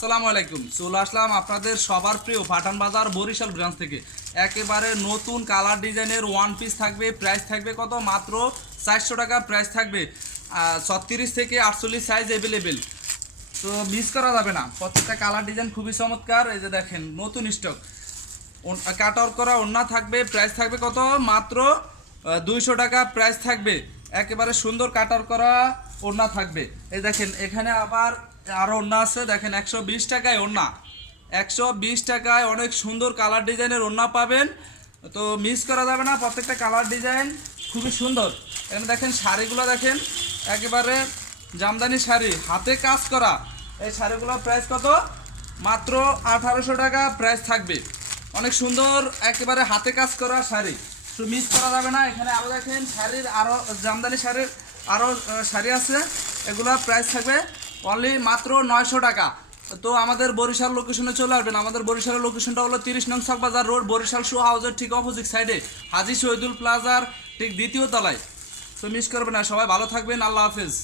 আসসালামু আলাইকুম। চলে আসলাম আপনাদের সবার প্রিয় পাঠান বাজার বরিশাল ব্রাঞ্চ থেকে। একেবারে নতুন কালার ডিজাইনের ওয়ান পিস থাকবে। প্রাইস থাকবে কত? মাত্র 400 টাকা প্রাইস থাকবে। 36 থেকে 48 সাইজ অ্যাভেলেবেল, তো মিস করা যাবে না। প্রত্যেকটা কালার ডিজাইন খুবই চমৎকার। এই যে দেখেন নতুন স্টক, কাট আউট করা ওড়না থাকবে। প্রাইস থাকবে কত? মাত্র 200 টাকা প্রাইস থাকবে। একেবারে সুন্দর কাট আউট করা ওড়না থাকবে। এই দেখেন এখানে আবার আরও ওড়না আছে, দেখেন 120 টাকায় ওড়না। 120 টাকায় অনেক সুন্দর কালার ডিজাইনের ওড়না পাবেন, তো মিস করা যাবে না। প্রত্যেকটা কালার ডিজাইন খুবই সুন্দর। এখানে দেখেন শাড়িগুলো দেখেন, একেবারে জামদানি শাড়ি, হাতে কাজ করা। এই শাড়িগুলোর প্রাইস কত? মাত্র 1800 টাকা প্রাইস থাকবে। অনেক সুন্দর একেবারে হাতে কাজ করা শাড়ি, তো মিস করা যাবে না। এখানে আরও দেখেন শাড়ির আরও জামদানি শাড়ির আরও শাড়ি আছে, এগুলো প্রাইস থাকবে অনলি মাত্র 900 টাকা। তো আমাদের বরিশাল লোকেশনে চলে আসবেন। আমাদের বরিশালের লোকেশনটা হলো 30 নং চকবাজার রোড, বরিশাল শু হাউসের ঠিক অপোজিট সাইডে, হাজী শহীদুল প্লাজার ঠিক দ্বিতীয় তলায়। তো মিস করবেন না। সবাই ভালো থাকবেন। আল্লাহ হাফেজ।